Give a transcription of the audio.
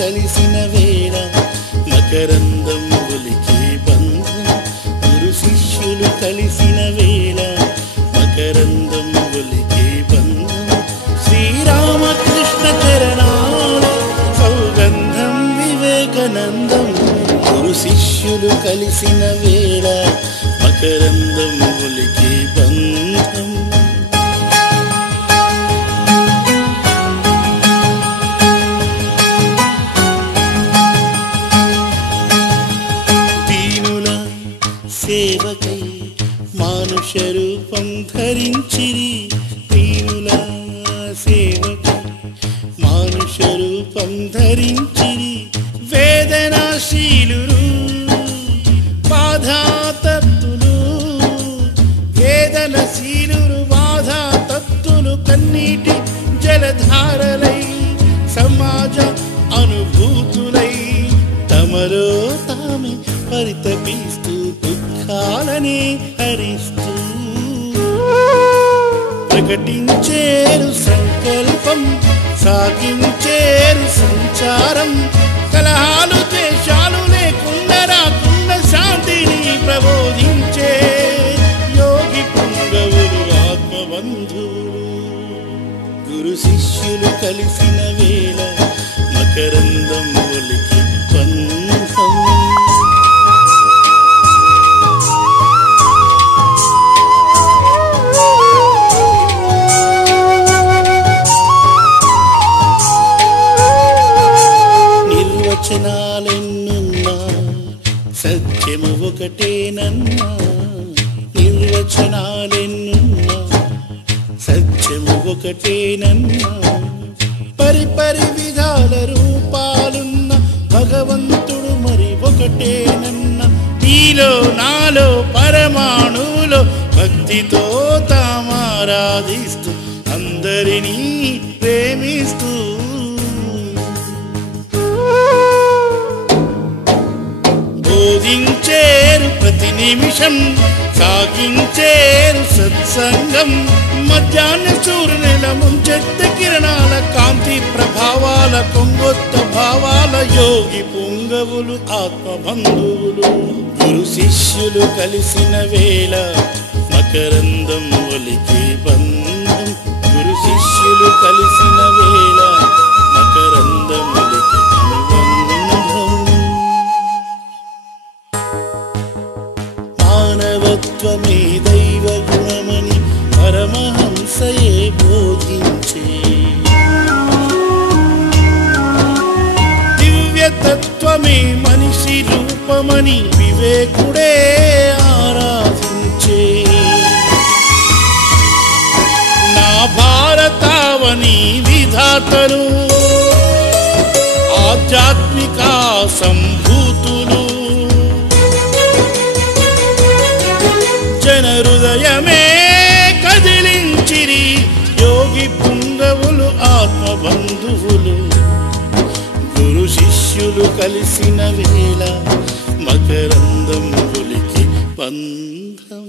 కలిసిన వేళ మకరందం ఒలికే బంధం గురు శిష్యులు కలిసిన వేళ మకరందం ఒలికే బంధం శ్రీరామకృష్ణ చరణాల సౌగంధం వివేకానందం గురు శిష్యులు కలిసిన వేళ మకరందం ఒలికే బంధం సేవకై మానుష రూపం ధరించిరి దీనుల సేవకై మానుష రూపం ధరించిరి వేదనాశీలురు బాధాతత్తులు వేదనశీలురు బాధాతత్తులు కన్నీటి జలధారలై సమాజ అనుభూతులై తమలో తామే పరితపిస్తూ దుఃఖాలని హరిస్తూ ప్రకటించేరు సంకల్పం సాగించేరు సంచారం కలహాలు ద్వేషాలు లేకుండా రాకుండా శాంతిని ప్రబోధించే యోగి పుంగవులు ఆత్మబంధువులు గురు శిష్యులు కలిసిన వేళ మకరందం ఒలికి బంధం నిర్వచనాలెన్నున్నా సత్యము ఒకటేనన్నా నిర్వచనాలెన్నున్నా సత్యము ఒకటేనన్నా పరిపరి విధాల రూపాలున్న భగవంతుడు మరి ఒకటేనన్నా నీలో నాలో పరమాణువులో భక్తితో తామారాధిస్తూ అందరినీ ప్రేమిస్తూ బోధించేరు ప్రతి నిమిషం సాగించేరు సత్సంగం మధ్యాహ్న సూర్యుల ముంచెత్త కిరణాల కాంతి ప్రభావాల కొంగొత్త భావాల యోగి పుంగవులు ఆత్మబంధువులు గురు శిష్యులు కలిసిన వేళ మకరందం ఒలికే బంధం గురు శిష్యులు కలిసిన వేళ మకరందం ఒలికే అనుబంధం మానవత్వమే దైవ గుణమని పరమహంసయే బోధించే దివ్యతత్వమే మనిషి రూపమని వివేకుడే ఆరాధించే నా భారతావని విధాతను ఆధ్యాత్మిక సంభూతులు జన హృదయమే కదిలించిరి యోగి పుంగవులు ఆత్మబంధువులు గురు శిష్యులు కలిసిన వేళ మకరందం ఒలికి బంధం